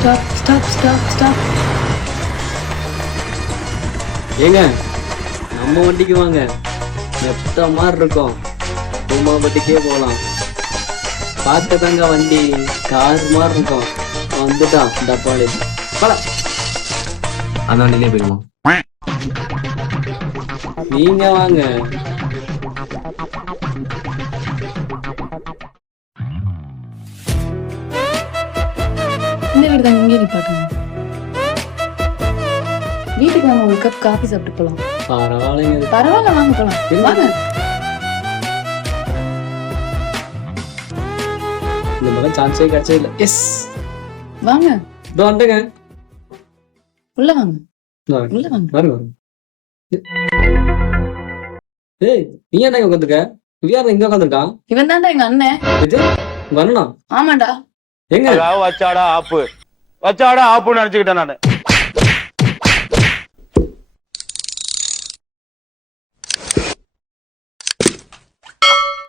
Stop stop stop stop ஏங்க நம்ம வண்டிக்கு வாங்க. மெத்த மாதிரி இருக்கும். பூமாப்பட்டிக்கே போகலாம். பார்க்க தாங்க வண்டி. கார் மாதிரி இருக்கும். வந்துட்டான் டப்பாலி பல அந்த வண்டியிலே போயிருமா நீங்க வாங்க. இந்த வீடு தான் இங்கே நிப்பாட்டுங்க வீட்டுக்கு வாங்க ஒரு கப் காஃபி சாப்பிட்டு போலாம். பரவாயில்லைங்க. பரவாயில்ல வாங்க போலாம். வாங்க. இந்த மாதிரி சான்ஸே கிடைச்சே இல்லை. எஸ் வாங்க. இதோ வந்துங்க உள்ள வாங்க. உள்ள வாங்க. வரும் ஏய் நீ என்ன உட்காந்துருக்க வியார் இங்க உட்காந்துருக்கான் இவன் தான்டா எங்க அண்ணன். இது? உங்க அண்ணனா? ஆமாண்டா. எங்க? வச்சாடா ஆப்பு. வச்சாடா ஆப்புன்னு நினைச்சுக்கிட்டேன் நானு.